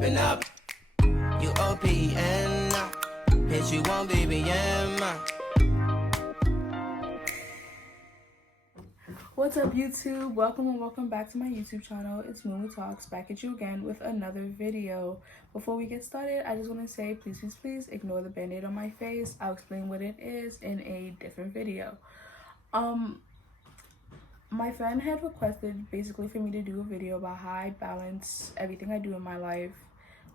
open up. You OPN, bitch, you want BBM. What's up, YouTube? Welcome and welcome back to my YouTube channel. It's Moo Talks, back at you again with another video. Before we get started, I just want to say please ignore the band-aid on my face. I'll explain what it is in a different video. My friend had requested basically for me to do a video about how I balance everything I do in my life,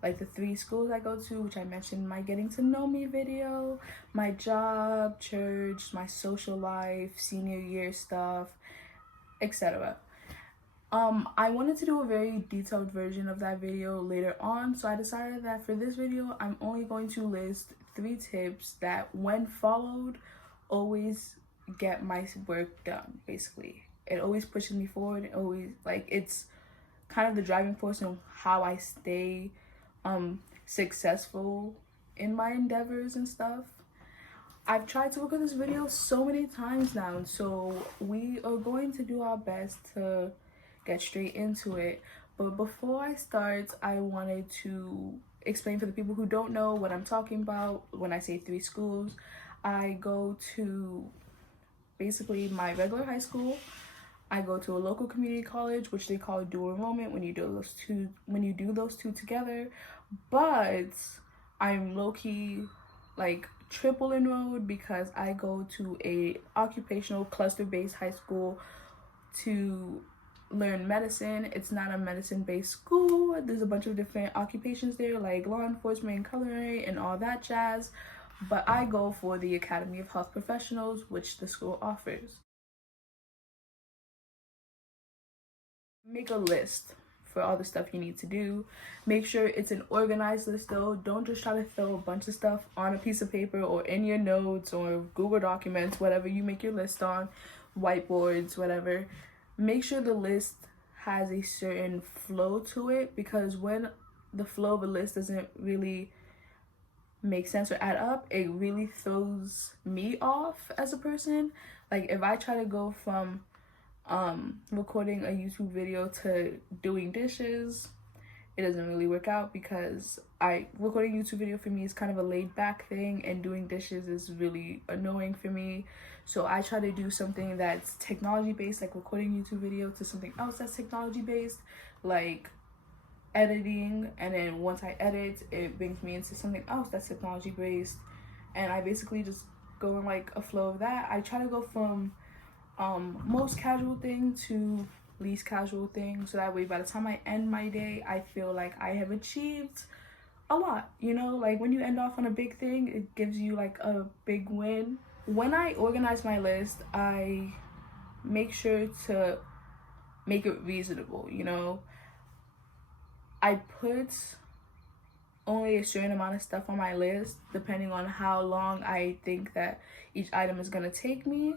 like the 3 schools I go to, which I mentioned in my getting to know me video, my job, church, my social life, senior year stuff, etc. I wanted to do a very detailed version of that video later on, so I decided that for this video I'm only going to list 3 tips that, when followed, always get my work done. Basically, it always pushes me forward. It always, like, it's kind of the driving force in how I stay successful in my endeavors and stuff. I've tried to record this video so many times now, so we are going to do our best to get straight into it. But before I start, I wanted to explain for the people who don't know what I'm talking about when I say 3 schools. I go to basically my regular high school. I go to a local community college, which they call dual enrollment when you do those two together. But I'm low-key like triple enrolled because I go to a occupational cluster-based high school to learn medicine. It's not a medicine-based school. There's a bunch of different occupations there, like law enforcement, culinary, and all that jazz. But I go for the Academy of Health Professionals, which the school offers. Make a list for all the stuff you need to do. Make sure it's an organized list though. Don't just try to throw a bunch of stuff on a piece of paper or in your notes or Google Documents, whatever you make your list on, whiteboards, whatever. Make sure the list has a certain flow to it, because when the flow of a list doesn't really make sense or add up, it really throws me off as a person. Like, if I try to go from recording a YouTube video to doing dishes, it doesn't really work out, because recording a YouTube video for me is kind of a laid back thing, and doing dishes is really annoying for me. So I try to do something that's technology based, like recording a YouTube video, to something else that's technology based, like editing, and then once I edit, it brings me into something else that's technology based, and I basically just go in like a flow of that. I try to go from most casual thing to least casual thing, so that way by the time I end my day, I feel like I have achieved a lot, you know? Like, when you end off on a big thing, it gives you like a big win. When I organize my list, I make sure to make it reasonable, you know? I put only a certain amount of stuff on my list depending on how long I think that each item is gonna take me.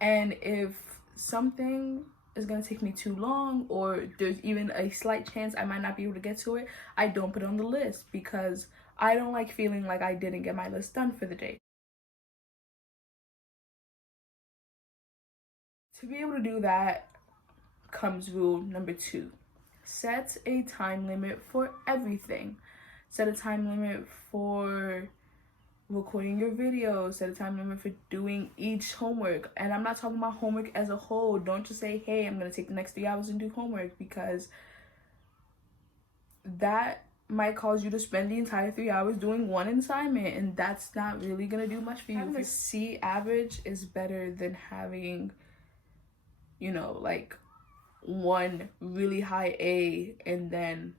And if something is going to take me too long, or there's even a slight chance I might not be able to get to it, I don't put it on the list, because I don't like feeling like I didn't get my list done for the day. To be able to do that comes rule number 2. Set a time limit for everything. Set a time limit for recording your videos, set a time limit for doing each homework. And I'm not talking about homework as a whole. Don't just say, hey, I'm going to take the next 3 hours and do homework, because that might cause you to spend the entire 3 hours doing one assignment, and that's not really going to do much for you. Having a C average is better than having, you know, like one really high A and then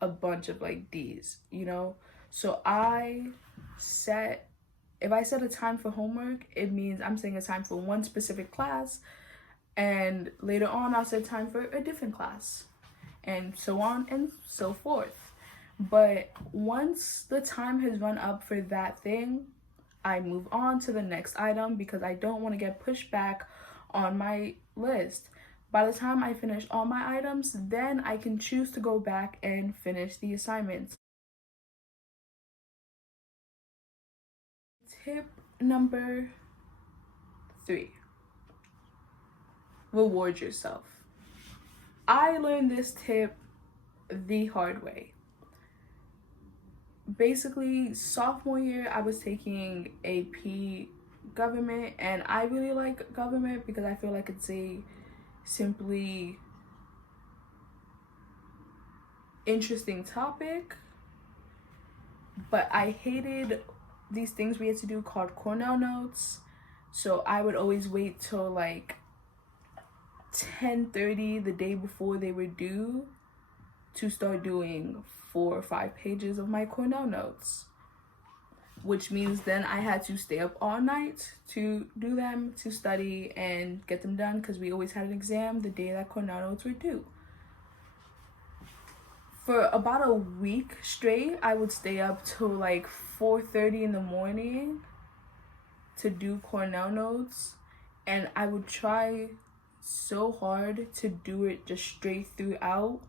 a bunch of like D's, you know? So if I set a time for homework, it means I'm setting a time for one specific class, and later on I'll set time for a different class, and so on and so forth. But once the time has run up for that thing, I move on to the next item, because I don't want to get pushed back on my list. By the time I finish all my items, then I can choose to go back and finish the assignments. Tip number 3. Reward yourself. I learned this tip the hard way. basically sophomore year I was taking AP government, and I really like government because I feel like it's a simply interesting topic. But I hated these things we had to do called Cornell notes. So I would always wait till like 10:30 the day before they were due to start doing 4 or 5 pages of my Cornell notes, which means then I had to stay up all night to do them, to study and get them done, because we always had an exam the day that Cornell notes were due. For about a week straight, I would stay up till like 4:30 in the morning to do Cornell notes, and I would try so hard to do it just straight throughout,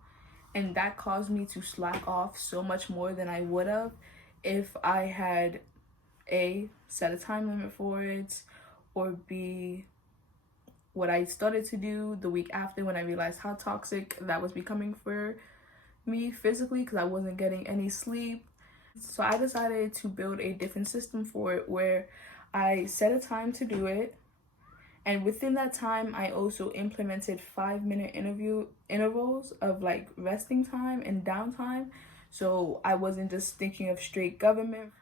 and that caused me to slack off so much more than I would have if I had A, set a time limit for it, or B, what I started to do the week after when I realized how toxic that was becoming for me physically, because I wasn't getting any sleep. So I decided to build a different system for it where I set a time to do it, and within that time I also implemented 5-minute intervals of like resting time and downtime, so I wasn't just thinking of straight government.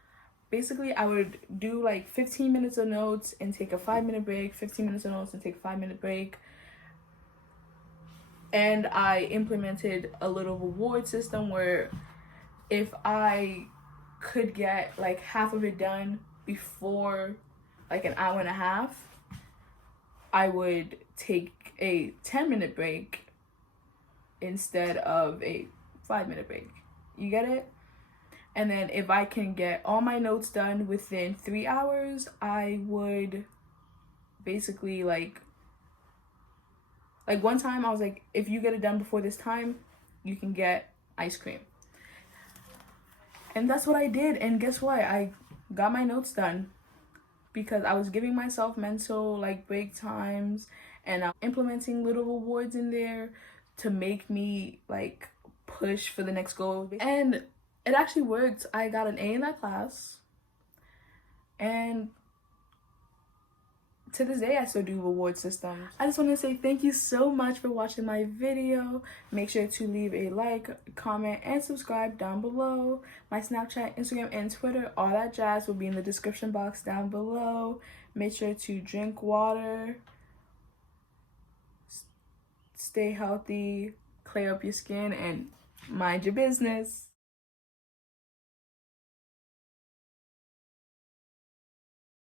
Basically, I would do like 15 minutes of notes and take a 5-minute break, 15 minutes of notes and take a 5-minute break. And I implemented a little reward system where if I could get like half of it done before like an hour and a half, I would take a 10-minute break instead of a 5-minute break. You get it? And then if I can get all my notes done within 3 hours, I would basically like one time I was like, if you get it done before this time, you can get ice cream. And that's what I did. And guess what? I got my notes done because I was giving myself mental like break times, and I'm implementing little rewards in there to make me like push for the next goal. And it actually worked. I got an A in that class, and to this day I still do reward systems. I just want to say thank you so much for watching my video. Make sure to leave a like, comment, and subscribe down below. My Snapchat, Instagram, and Twitter, all that jazz, will be in the description box down below. Make sure to drink water, stay healthy, clear up your skin, and mind your business.